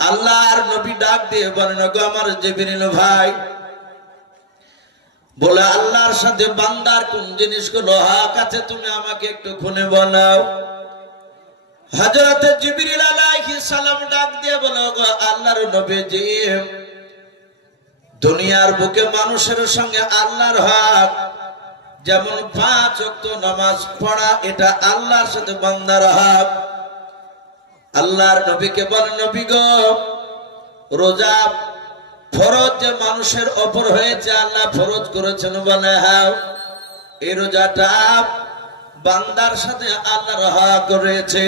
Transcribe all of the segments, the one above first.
আল্লাহর নবী ডাক দিয়ে বলেন, গো আমার জিবরিল ভাই, বলে আল্লাহর সাথে বান্দার কোন জিনিসগুলো হক আছে তুমি আমাকে একটু খুলে বলাও। হযরত জিবরিল আলাইহিস সালাম ডাক দিয়ে বলে, গো আল্লাহর নবীজি, দুনিয়ার বুকে মানুষের সঙ্গে আল্লাহর হক যেমন 5 ওয়াক্ত নামাজ পড়া, এটা আল্লাহর সাথে বান্দার হক। আল্লাহর নবীকে বলেন, নবী গো, রোজা ফরজ যে মানুষের ওপর হয়েছে, আল্লাহ ফরজ করেছেন। বলে হ্যাঁ, এই রোজাটা বান্দার সাথে আল্লাহর হক রয়েছে।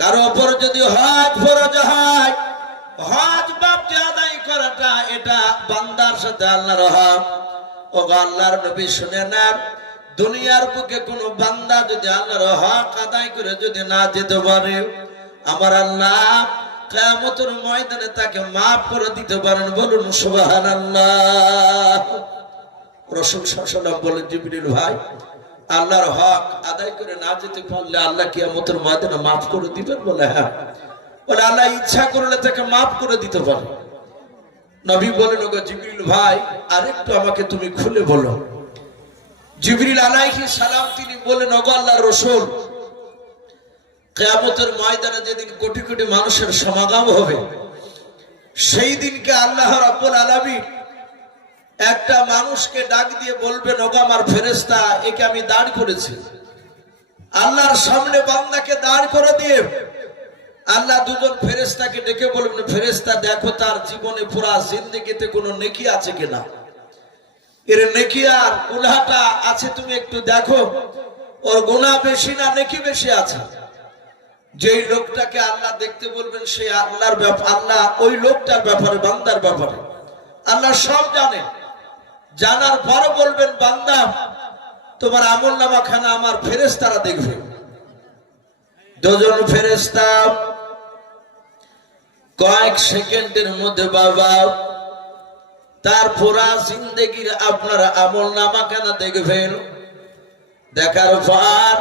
কারো ওপর যদি হজ ফরজ হয়, হজ বাপকে আদায় করাটা, এটা বান্দার সাথে আল্লাহর হক। ও আল্লাহর নবী শুনে নেন, দুনিয়ার বুকে কোন বান্দা যদি আল্লাহর হক আদায় করে যদি না যেতে পারে, আমার আল্লাহ কিয়ামতের ময়দানে তাকে maaf করে দিতে পারেন। বলুন সুবহানাল্লাহ। রাসূল সাল্লাল্লাহু আলাইহি ওয়াসাল্লাম বলেন, জিবরিল ভাই, আল্লাহর হক আদায় করে না যেতে পারলে আল্লাহ কিয়ামতের ময়দানে maaf করে দিবেন? বলে হ্যাঁ। বলে আল্লাহ ইচ্ছা করলে তাকে maaf করে দিতে পারে। নবী বলেন, ওগো জিবরিল ভাই, আরেকটু আমাকে তুমি খুলে বলো। জিবরিল আলাইহিস সালাম তিনি বলেন, ওগো আল্লাহর রাসূল, কিয়ামতের ময়দানে যেদিন কোটি কোটি মানুষের সমাগম হবে, সেই দিনকে আল্লাহ রাব্বুল আলামিন একটা মানুষকে ডাক দিয়ে বলবেন, ওগো আমার ফেরেশতা, একে আমি দাঁড় করেছি। আল্লাহর সামনে বান্দাকে দাঁড় করে দিয়ে আল্লাহ দুজন ফেরেশতাকে ডেকে বলবেন, ফেরেশতা দেখো তার জীবনে পুরা জিন্দেগিতে কোনো নেকি আছে কিনা, এর নেকি আর গুনাহটা আছে তুমি একটু দেখো, ওর গুনাহ বেশি না নেকি বেশি আছে। যেই লোকটাকে আল্লাহ দেখতে বলবেন, সে আল্লাহর ব্যাপার, আল্লাহ ওই লোকটার ব্যাপারে, বান্দার ব্যাপারে আল্লাহ সব জানে। জানার পর বলবেন, বান্দা তোমার আমলনামা খানা আমার ফেরেশতারা দেখবে। দুজন ফেরেশতা কয়েক সেকেন্ডের মধ্যে বাবা তার পুরা জিন্দেগির আপনার আমলনামা খানা দেখবেন। দেখার পর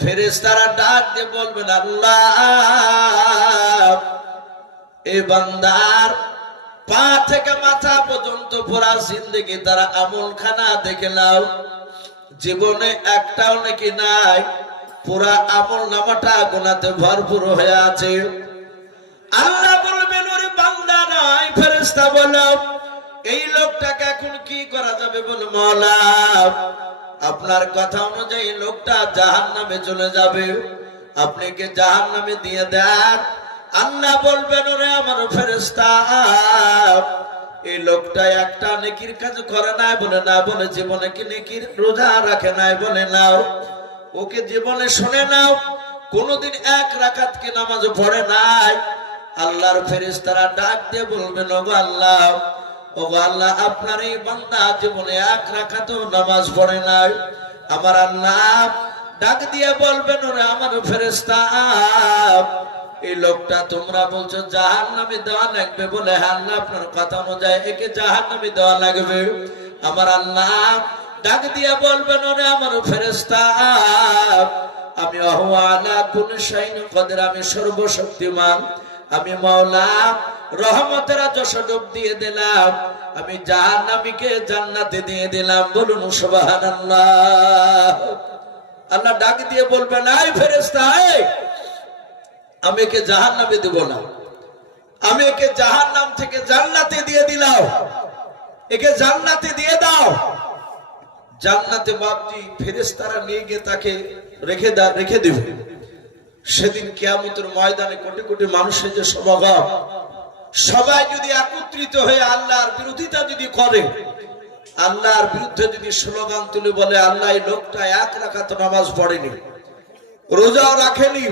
ফেরেশতারা ডাক দিয়ে বলবেন, আল্লাহ, এই বান্দার পা থেকে মাথা পর্যন্ত পুরা জিন্দেগি তারা আমলখানা দেখে নাও, জীবনে একটাও নাকি নাই, পুরা আমলনামাটা গুনাহতে ভরপুর হয়ে আছে। আল্লাহ বলবেন, ওরে বান্দা নাই। ফেরেশতা বলো, এই লোকটাকে এখন কি করা যাবে? বলে মাওলা, আপনার কথা অনুযায়ী লোকটা জাহান্নামে চলে যাবে, আপনি কি জাহান্নামে দিয়ে দেন? আল্লাহ বলবেন, ওরে আমার ফেরেশতা, এই লোকটা একটা নেকির কাজ করে নাই। বলে না। বলে জীবনে কি নেকির রোজা রাখে নাই? বলে নাও। ওকে জীবনে শুনে নাও, কোনদিন 1 রাকাত কি নামাজ পড়ে নাই। আল্লাহর ফেরেশতারা ডাক দিয়ে বলবেন, ওগো আল্লাহ, ওগো আল্লাহ, আপনার এই বান্দা জীবনে 1 রাকাতও নামাজ পড়ে নাই। আমার আল্লাহ ডাক দিয়ে বলবেন, ওরে আমার ফেরেশতা, এই লোকটা তোমরা বলছো জাহান্নামে দেওয়া লাগবে। বলে হ্যাঁ আল্লাহ, আপনার কথা অনুযায়ী একে জাহান্নামে দেওয়া লাগবে। আমার আল্লাহ ডাক দিয়ে বলবেন, ওরে আমার ফেরেশতা, আমি আলা কুল্লি শাইইন কাদির, আমি সর্বশক্তিমান, আমি মাওলা রহমতের যশোডুব দিয়ে দিলাম, আমি জাহান্নামীকে জান্নাতে দিয়ে দিলাম। বলুন সুবহানাল্লাহ। আল্লাহ ডাক দিয়ে বলবেন, এই ফেরেশতা, আমি একে জাহান্নামে দেব না, আমি একে জাহান্নাম থেকে জান্নাতে দিয়ে দিলাম, একে জান্নাতে দিয়ে দাও। জান্নাতে বাপজি ফেরেশতারা নিয়ে গিয়ে তাকে রেখে দেবে। সেদিন কিয়ামতের ময়দানে কোটি কোটি মানুষের যে সমাগম, সবাই যদি একত্রিত হয়ে আল্লাহর বিরোধিতা যদি করে, আল্লাহর বিরুদ্ধে যদি স্লোগান তুলে বলে, আল্লাহ, এই লোকটা 1 রাকাত নামাজ পড়েনি, রোজাও রাখেনি,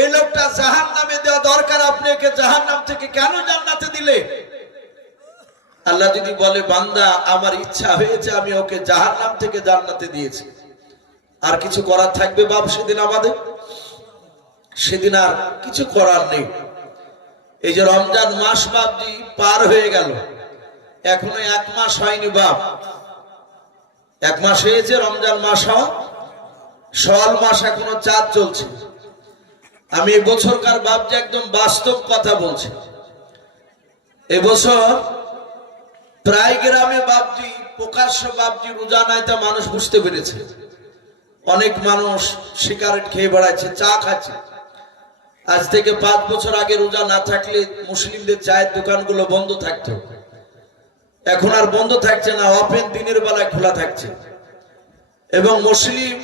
এই লোকটা জাহান্নামে দেওয়া দরকার, আপনি একে জাহান্নাম থেকে কেন জান্নাতে দিলে? আল্লাহ যদি বলে, বান্দা আমার ইচ্ছা হয়েছে, আমি ওকে জাহান্নাম থেকে জান্নাতে দিয়েছি, আর কিছু করার থাকবে বাপ সেদিন আমাদের? সেদিন আর কিছু করার নেই। এই যে রমজান মাস বাপজি পার হয়ে গেল, এখনো 1 মাস হয়নি বাপ। 1 মাস হয়েছে রমজান মাস হওয়া, শাওয়াল মাস এখনো চাঁদ চলছে। আমি এবছরকার বাবজি একদম বাস্তব কথা বলছি। এবছর প্রায় গ্রামে বাবজি, প্রকাশ্য বাবজি রোজা নাই, তা মানুষ বুঝতে পেরেছে। অনেক মানুষ সিগারেট খেয়ে বেড়াচ্ছে, চা খাচ্ছে। আজ থেকে 5 বছর আগে রোজা না থাকলে মুসলিমদের চায়ের দোকানগুলো বন্ধ থাকতো, এখন আর বন্ধ থাকছে না, ওপেন দিনের বেলায় খোলা থাকছে। এবং মুসলিম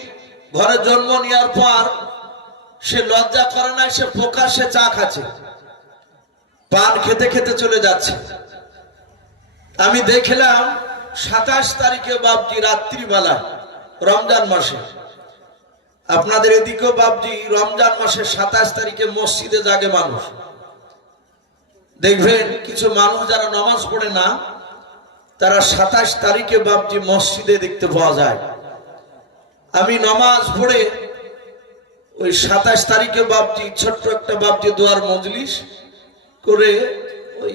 ঘরে জন্ম নেওয়ার পর সে লজ্জা করে না, সে প্রকাশ্যে চা খাচ্ছে, পান খেতে খেতে চলে যাচ্ছে। আমি দেখলাম 27 তারিখে বাবজি রাত্রিবেলা, রমজান মাসে, আপনাদের এদিকেও বাবজি রমজান মাসে 27 তারিখে মসজিদে জাগে মানুষ। দেখবেন কিছু মানুষ যারা নামাজ পড়ে না, তারা 27 তারিখে বাবজি মসজিদে দেখতে পাওয়া যায়। আমি নামাজ পড়ে ওই 27 তারিখে বাবজি ছোট্ট একটা বাবজি দোয়ার মজলিস করে, ওই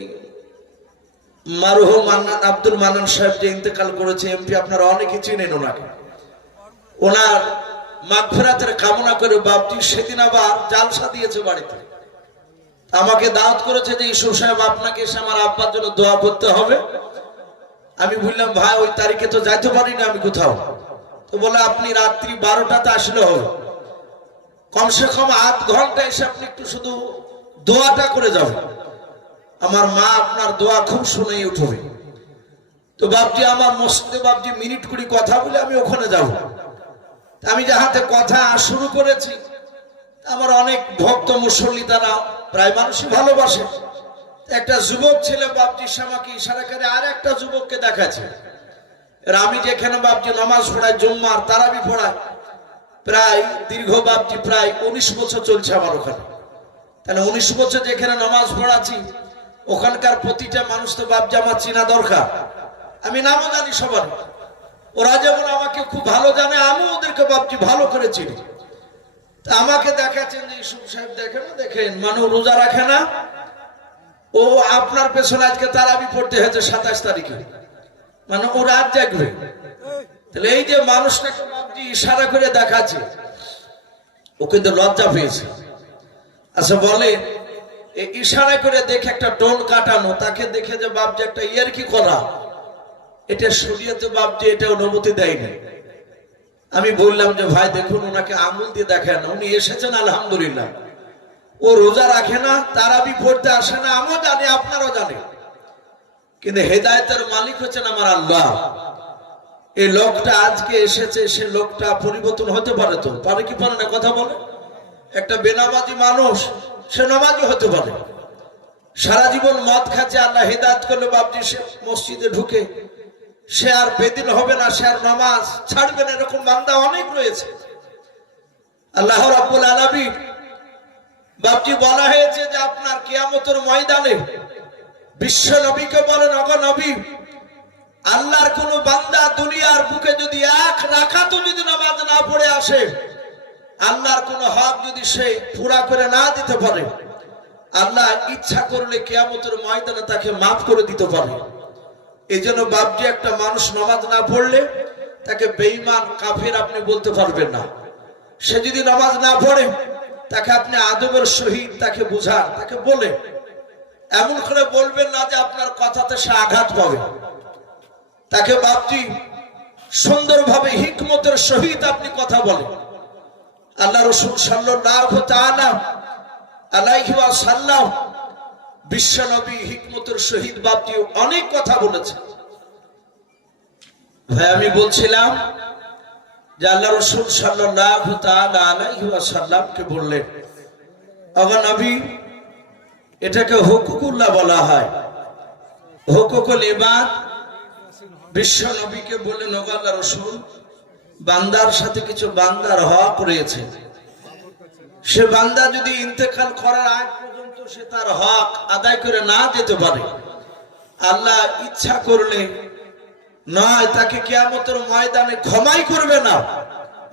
মারহুম আব্দুল মান্নান সাহেব যে ইন্তেকাল করেছে এমপি, আপনারা অনেকে চিনেন ওনাকে, ওনার মাগফিরাতের কামনা করে বাবজি সেদিন আবার জালসা দিয়েছে বাড়িতে। আমাকে দাওয়াত করেছে যে ইসু সাহেব আপনাকে এসে আমার আব্বার জন্য দোয়া করতে হবে। আমি বললাম ভাই ওই তারিখে তো যাইতে পারি না আমি কোথাও। তো বলে আপনি রাত্রি 12টাতে আসলে হবে, কমসে কম আধ ঘন্টা এসে আপনি একটু শুধু দোয়াটা করে যাবেন, আমার মা আপনার দোয়া খুব শুনেই উঠবে। তো বাবজি আমার মসজিদে বাবজি মিনিট 20 কথা বলে আমি ওখানে যাব। আমি যাহাতে কথা শুরু করেছি, আমার অনেক ভক্ত মুসল্লি, তারা প্রায় মানুষই ভালোবাসে। একটা যুবক ছেলে বাবজি আমাকে ইশারা করে আর একটা যুবককে দেখাচ্ছে। আর আমি যেখানে বাবজি নামাজ পড়াই, জুম্মার তারাবি পড়াই, প্রায় দীর্ঘ বাবজি প্রায় 19 বছর চলছে আমার ওখানে। তাহলে 19 বছর যেখানে নামাজ পড়াচ্ছি, ওখানকার প্রতিটা মানুষ তো বাবজি আমার চেনা দরকার। আমি নামও জানি সবার, ওরা যেমন আমাকে খুব ভালো জানে, আমিও ওদেরকে বাবজি ভালো করে চিনি। আমাকে দেখাচ্ছেন যে ইসুফ সাহেব দেখেন না, দেখেন মানুষ রোজা রাখে না, ও আপনার পেছনে আজকে তারাবি পড়তে হয়েছে 27 তারিখে, মানে ও রাত জাগবে। তাহলে এই যে মানুষটাকে বাবজি ইশারা করে দেখাচ্ছে, ও কিন্তু লজ্জা পেয়েছে। আচ্ছা বলে এই ইশারা করে দেখে একটা টোন কাটানো, তাকে দেখে যে বাবজি একটা ইয়ারকি করা, এটা শরীয়তে বাবজি এটা অনুমতি দেয়নি। আমি বললাম যে ভাই দেখুন, ওনাকে আঙুল দিয়ে দেখেন, উনি এসেছেন আলহামদুলিল্লাহ, ও রোজা রাখে না, তারাবি পড়তে আসে না, আমিও জানি আপনারাও জানেন, কিন্তু হেদায়েতের মালিক হচ্ছেন আমার আল্লাহ। এই লোকটা আজকে এসেছে, সে লোকটা পরিবর্তন হতে পারে, তো পারে কি পারে না কথা বলে। একটা বেনামাজি মানুষ সে নামাজি হতে পারে, সারা জীবন মদ খাচ্ছে, আল্লাহ হেদায়েত করলে বাবজি সে মসজিদে ঢুকে সে আর বেদিন হবে না, সে আর নামাজ ছাড়বে না, এরকম বান্দা অনেক রয়েছে। আল্লাহ রাব্বুল আলামিন বাবজি বলা হয়েছে যে আপনার কিয়ামতের ময়দানে বিশ্ব নবীকে বলেন, ওগো নবী, আল্লাহর কোন বান্দা দুনিয়ার বুকে যদি 1 রাকাতও যদি নামাজ না পড়ে আসে, আল্লাহর কোন হক যদি সে পুরা করে না দিতে পারে, আল্লাহ ইচ্ছা করলে কিয়ামতের ময়দানে তাকে মাফ করে দিতে পারে। এই জন্য বাবজি একটা মানুষ নামাজ না পড়লে তাকে বেঈমান কাফের আপনি বলতে পারবেন না। সে যদি নামাজ না পড়ে, তাকে আপনি আদবের সহিত তাকে বুঝান, তাকে বলে, এমন করে বলবেন না যে আপনার কথাতে সে আঘাত পাবে। তাকে বাবজি সুন্দরভাবে হিকমতের সহিত আপনি কথা বলেন। আল্লাহ রাসূল সাল্লাল্লাহু তাআলা আলাইহি ওয়াসাল্লাম বিশ্ব নবী হিকমতের সহিত বাবজি অনেক কথা বলেছে। ভাই আমি বলছিলাম যে আল্লাহ রাসূল সাল্লাল্লাহু তাআলা আলাইহি ওয়াসাল্লামকে বললেন, ওগো নবী, এটাকে হুকুকুল্লাহ বলা হয়, হুকুকুল ইবাদ। বিশ্ব নবীকে বললেন, ওগো আল্লাহ রাসূল, বান্দার সাথে কিছু বান্দার হক রয়েছে, সে বান্দা যদি ইন্তেকাল করার আগ পর্যন্ত সে তার হক আদায় করে না যেতে পারে, আল্লাহ ইচ্ছা করলে নয় তাকে কিয়ামতের ময়দানে ক্ষমাই করবে না,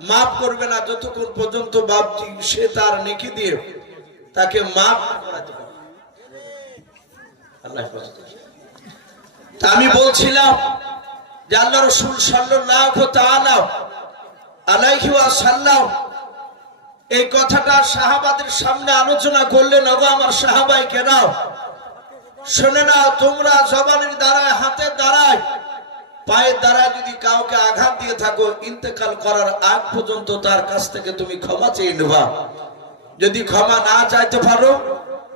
মাফ করবে না, যতক্ষণ পর্যন্ত বাবজি সে তার নেকি দিয়ে তাকে মাফ করাতে পারে। আল্লাহ আমি বলছিলাম যে আল্লাহ রাসূল সাল্লাল্লাহু তাআলা আলাইহি ওয়াসাল্লাম এই কথাটা সাহাবাদের সামনে আলোচনা করলেন, ওগো আমার সাহাবাই কেনাও শুনে নাও, তোমরা জবানের দ্বারায়, হাতের দ্বারায়, পায়ের দ্বারা যদি কাউকে আঘাত দিয়ে থাকো, ইন্তেকাল করার আগ পর্যন্ত তার কাছ থেকে তুমি ক্ষমা চেয়ে নেবা। যদি ক্ষমা না চাইতে পারো,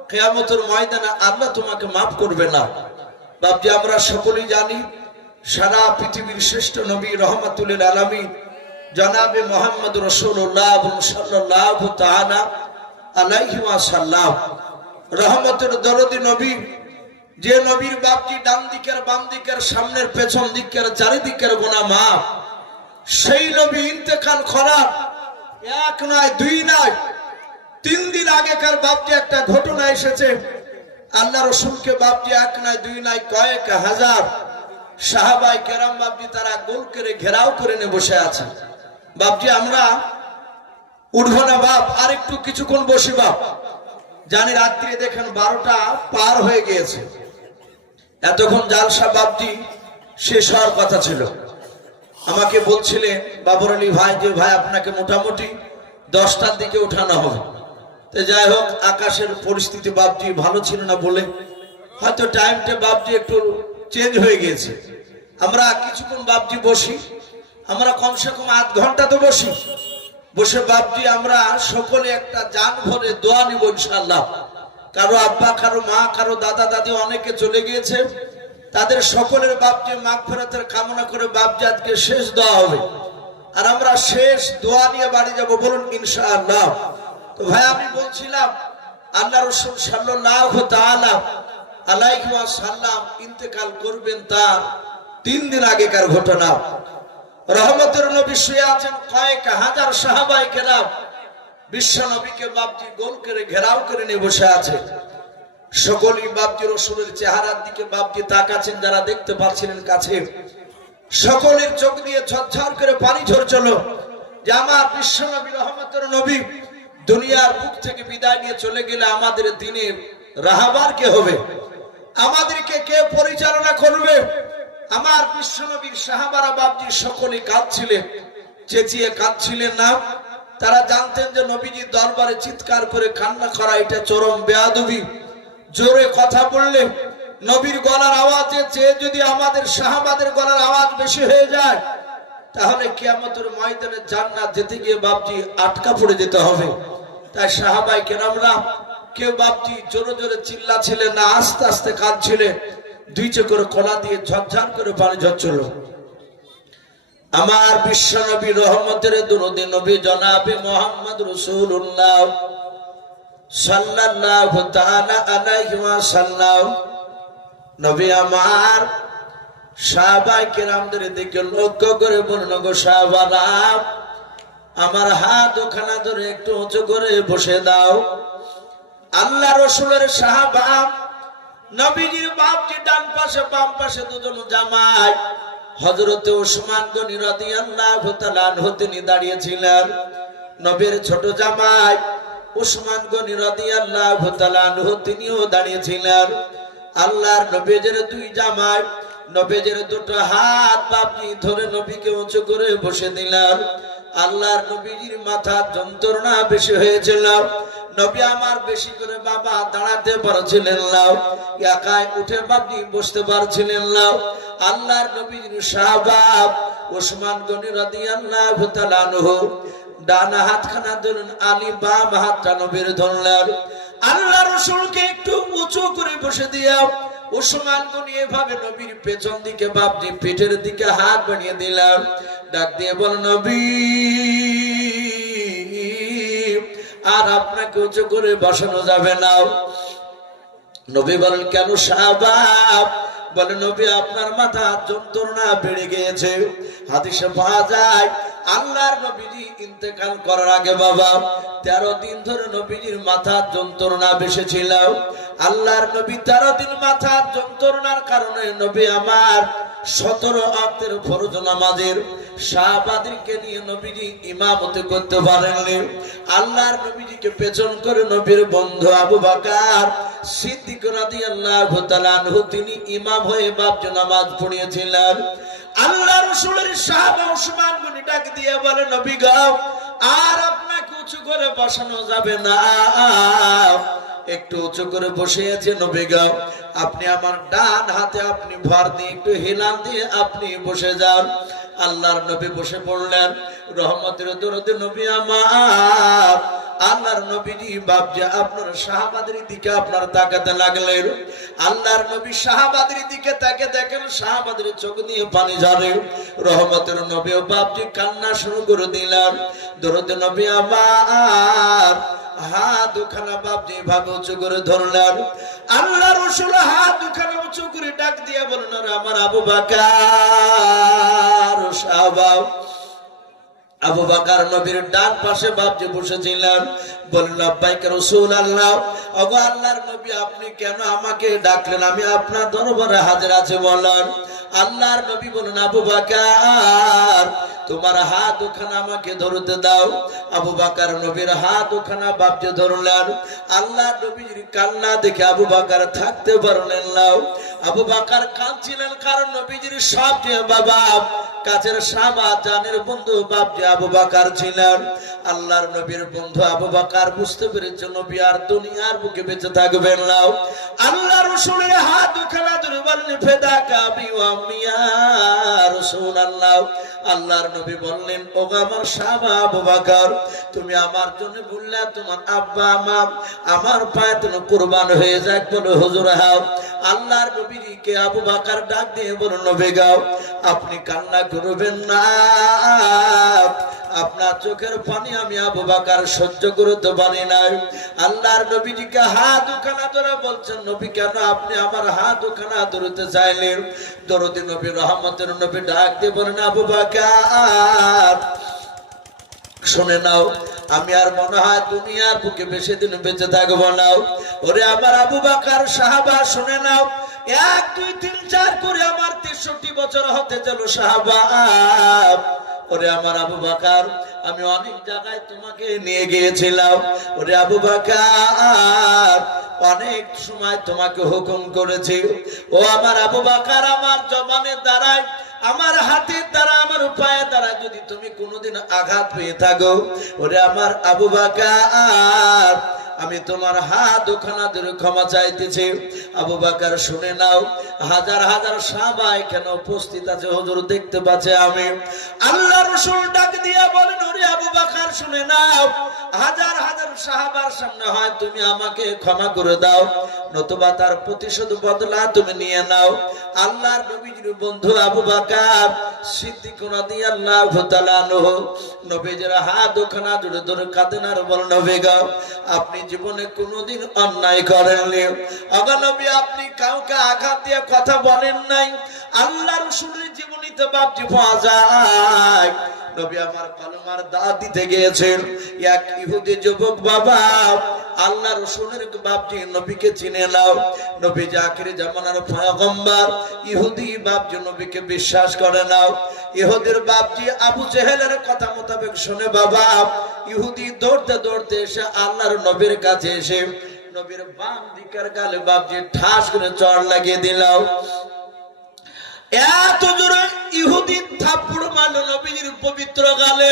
কিয়ামতের ময়দানে আল্লাহ তোমাকে মাফ করবে না। বাপজি, আমরা সকলেই জানি সারা পৃথিবীর শ্রেষ্ঠ নবী রহমাতুল আলামিন জনাবে মুহাম্মদ রাসূলুল্লাহ সাল্লাল্লাহু তাআলা আলাইহি ওয়াসাল্লাম রহমতের দরদি নবী, যে নবীর বাপজি ডান দিকের, বাম দিকের, সামনের, পেছন দিকের, চারিদিকের গুনাহ মাফ, সেই নবী ইন্তেকাল করার এক নয়, দুই নয়, 3 দিন আগেকার বাপজি একটা ঘটনা এসেছে। আল্লাহ রসুলকে বাপজি এক নয়, দুই নয়, কয়েক হাজার সাহাবায়ে কেরাম বাপজি তারা গোল করে ঘেরাও করে নিয়ে বসে আছে। বাপজি, আমরা উঠবো না বাপ, আর একটু কিছুক্ষণ বসি বাপ, জানি রাত্রি দেখেন 12টা পার হয়ে গিয়েছে। এতক্ষণ জালসা বাপজি শেষ হওয়ার কথা ছিল। আমাকে বলছিলেন বাবর আলী ভাই যে ভাই আপনাকে মোটামুটি 10টার দিকে উঠানো হবে। তো যাই হোক, আকাশের পরিস্থিতি বাপজি ভালো ছিল না বলে হয়তো টাইমটা বাপজি একটু চেঞ্জ হয়ে গিয়েছে। আমরা কিছুক্ষণ বাপজি বসি, আমরা কমসে কম আধ ঘন্টা তো বসি। বসে বাপজি আমরা সকলে একটা জান ভরে দোয়া নিব ইনশাআল্লাহ। কারো আব্বা, কারো মা, কারো দাদা দাদি অনেকে চলে গিয়েছে, তাদের সকলের বাপজি মাগফিরাতের কামনা করে বাপজি আজকে শেষ দোয়া হবে। আর আমরা শেষ দোয়া নিয়ে বাড়ি যাব, বলুন ইনশাআল্লাহ। তো ভাই, আমি বলছিলাম আল্লাহ রাসূল সাল্লাল্লাহু তাআলা আলাইহি ওয়াসাল্লাম ইন্তেকাল করবেন তার 3 দিন আগেকার ঘটনা। রহমতের নবী শুয়ে আছেন, কয়েক হাজার সাহাবায়ে কেরাম বিশ্ব নবীকে বাপজি গোল করে ঘেরাও করে নিয়ে বসে আছে। সকলেই বাপজি রাসূলের চেহারার দিকে বাপজি তাকাচ্ছেন, যারা দেখতে পাচ্ছিলেন কাছে। সকলের চোখ দিয়ে ঝরঝর করে পানি ঝরছিল যে আমার বিশ্ব নবী রহমতের নবী দুনিয়ার বুক থেকে বিদায় নিয়ে চলে গেলে আমাদের দিনের রাহবার কে হবে, আমাদেরকে কে পরিচালনা করবে। আমার বিশ্বনবীর সাহাবারা বাপজি সকলে কাঁদছিলেন, চেঁচিয়ে কাঁদছিলেন না। তারা জানতেন যে নবীজির দরবারে চিৎকার করে কান্না করা এটা চরম বেয়াদবি। জোরে কথা বললে নবীর গলার আওয়াজে চেয়ে যদি আমাদের সাহাবাদের গলার আওয়াজ বেশি হয়ে যায়, তাহলে কিয়ামতের ময়দানে জান্নাত যেতে গিয়ে বাপজি আটকা পড়ে যেতে হবে। তাই সাহাবায়ে কেরামরা কেউ বাপজি জোরে জোরে চিল্লাছিলেন না, আস্তে আস্তে কাঁদছিলেন। 2 চোখের কোলা দিয়ে ঝরঝর করে পানি ঝরছিল। আমার বিশ্ব নবী রহমতের দরুদ নবী জনাবে মুহাম্মদ রাসূলুল্লাহ সাল্লাল্লাহু তাআলা আলাইহি ওয়াসাল্লাম নবী আমার সাহাবায়ে কেরামদের দিকে লক্ষ্য করে বলল, গো সাহাবারা, আমার হাত ওখানে ধরে একটু উঁচু করে বসে দাও। আল্লাহ রাসূলের সাহাবা নবীজির বাপজি ডান পাশে, বাম পাশে দুজন জামাই হযরতে ওসমান গনি রাদিয়াল্লাহু তাআলা আনহু তিনি দাঁড়িয়েছিলেন। নবীর ছোট জামাই ওসমান গনি রাদিয়াল্লাহু তাআলা আনহু তিনিও দাঁড়িয়েছিলেন। আল্লাহর নবীর 2 জামাই নবীজির 2টো হাত বাপজি ধরে নবীকে উঁচু করে বসে দিলেন। আল্লাহর নবীজির মাথা যন্ত্রণা বেশি হয়েছিল। নবী আমার বেশি করে বাবা দাঁড়াতে পারছিলেন না, একাই উঠে বাপজি বসতে পারছিলেন না। আল্লাহর নবীর সাহাবা ওসমান গনি রাদিয়াল্লাহু তাআলা আনহু ডান হাতখানা ধরলেন, আলী বাম হাতটা নবীর ধরলেন। আল্লাহ রাসূলকে একটু উঁচু করে বসে দিয়ে ওসমান গনি এভাবে নবীর পেছন দিকে বাপজি পিঠের দিকে হাত বানিয়ে দিলেন। ডাক দিয়ে বল, নবী আর আপনাকে উঁচু করে বসানো যাবে না। নবী বলেন, কেন সাহাবা? বলে, নবী আপনার মাথা যন্ত্রণা বেড়ে গিয়েছে। হাদিসে পাওয়া যায় আল্লাহর নবীজি ইন্তেকাল করার আগে বাবা 13 দিন ধরে নবীজির মাথা যন্ত্রণা বেশি ছিল। আল্লাহর নবী 13 দিন মাথা যন্ত্রণার কারণে নবী আমার 17 ওয়াক্তের ফরজ নামাজের সাহাবাদেরকে নিয়ে নবীজি ইমামতি করতে পারেননি। আল্লাহর নবীজিকে পেছন করে নবীর বন্ধু আবু বকর সিদ্দিক রাদিয়াল্লাহু তাআলা আনহু তিনি ইমাম হয়ে বাপজি নামাজ পড়িয়েছিলেন। আল্লাহ রাসূলের সাহাবা ওসমান গনি ডাক দিয়ে বলে, নবী গো, আর আপনাকে উঁচু করে বসানো যাবে না, একটু উঁচু করে বসে আছে নবী গো, আপনি আমার ডান হাতে আপনি ভর দিয়ে একটু হেলান দিয়ে আপনি বসে যান। আল্লাহর নবী বসে পড়লেন। রহমতের দরুদ নবী আমার, আল্লাহর নবীজি বাপজি আপনার সাহাবাদের দিকে আপনার তাকাতে লাগলেন। আল্লাহর নবী সাহাবাদের দিকে তাকে দেখেন, সাহাবাদের চোখ দিয়ে পানি ঝরে। রহমতের নবী ও বাপজি কান্না শুরু করে দিলেন। দরুদ নবী আমার হাত দুখানা বাপজি ভাবে উঁচু করে ধরলেন। আল্লাহ রাসূল হাত দুখানা উঁচু করে ডাক দিয়ে বললেন, আমার আবু বকর সাহাবা। আবু বকর নবীর ডান পাশে বাপজি বসেছিলেন। বললেন, লাব্বাইক রাসূলুল্লাহ, ওগো আল্লাহর নবী আপনি কেন আমাকে ডাকলেন? আমি আপনার দরবারে হাজির আছি বলেন। আল্লাহর নবী বলেন, আবু বকর তোমার হাত দুখানা আমাকে ধরতে দাও। আবু বকর নবীর হাত দুখানা বাপজি ধরলেন। আল্লাহর নবীর কান্না দেখে আবু বকর থাকতে পারলেন না। আবু বকর কাঁদছিলেন, কারণ নবীজির সবচেয়ে বাবা কাছের সাহাবা জানের বন্ধু বাপজি আবু বকর ছিলেন। আল্লাহর নবীর বন্ধু আবু বকর বুঝতে পেরেছে নবী আর দুনিয়ার বুকে বেঁচে থাকবেন না। আল্লাহ রাসূলের হাত দুখানা ধরে বললেন, ফিদাকা বি ওয়া আম্মি ইয়া রাসূলুল্লাহ। আল্লাহর নবী বললেন, ওগো আমার সাহাবা আবু বকর, তুমি আমার জন্য বললে তোমার আব্বা আমার পায়ে তুমি কুরবান হয়ে যাক। বলে, হুজুর হাও। আল্লাহর নবীকে আবু বকর ডাক দিয়ে বলল, নবী গো আপনি কান্না করবেন না, আপনার চোখের পানি আমি আবু বকর সহ্য করতে পারি না। আল্লাহর নবীজিকে হাত দুখানা ধরে বলছেন, নবী কেন আপনি আমার হাত দুখানা ধরতে চাইলেন? দরদি নবী রহমতের নবী ডাক দিয়ে বলেন, আবু বকর শুনে নাও, আমি আর মনে হয় দুনিয়ার বুকে বেশি দিন বেঁচে থাকবো না। ওরে আমার আবু বকর সাহাবা শুনে নাও, 1 2 3 4 করে আমার 63 বছর হতে চলো সাহাবা। ওরে আমার আবু বকর আমি অনেক জায়গায় তোমাকে নিয়ে গিয়েছিলাম। ওরে আবু বকর অনেক সময় তোমাকে হুকুম করেছি। ও আমার আবু বকর আমার জবানের দ্বারাই, আমার হাতের দ্বারা, আমার পায়ের দ্বারা যদি তুমি কোনোদিন আঘাত পেয়ে থাকো, ওরে আমার আবু বকর আমি তোমার হাত দুখানা ধরে ক্ষমা চাইতেছি। আবু বকর শুনে নাও, হাজার হাজার সাহাবা এখানে উপস্থিত আছে, হুজুর দেখতে পাচ্ছে আমি। আল্লাহ রাসূল ডাক দিয়া বলেন, ওরে আবু বকর শুনে নাও, হাজার হাজার সাহাবার সামনে হয় তুমি আমাকে ক্ষমা করে দাও, নতুবা তার প্রতিশোধ বদলা তুমি নিয়ে নাও। আল্লাহর নবীজির বন্ধু আবু বকর সিদ্দিক রাদিয়াল্লাহু তাআলা আনহু নবীজির হাত দুখানা জুড়ে ধরে কাঁদেন আর বলেন, নবী গো আপনি জীবনে কোনোদিন অন্যায় করেননি। ওগো নবী আপনি কাউকে আঘাত দিয়ে কথা বলেন নাই। আল্লাহর রাসূলের জীবনীতে বাপজি পাওয়া যায়, নবী আমার কলমার দাওয়াত দিতে গিয়েছেন। এক ইহুদি যুবক বাবা আল্লাহ রাসূলের বাপজি নবীকে চিনে নাও, নবী যে আখিরি জামানার পয়গম্বর। ইহুদি বাপজি নবীকে বিশ্বাস করে নাও। ইহুদির বাপজি আবু জেহেলের কথা মোতাবেক শুনে বাবা ইহুদি দৌড়তে দৌড়তে এসে আল্লাহর নবীর কাছে এসে নবীর বাম দিকের গালে বাপজি ঠাস করে চড় লাগিয়ে দিল। এত জোরে ইহুদি থাপ্পড় মারল নবীর পবিত্র গালে।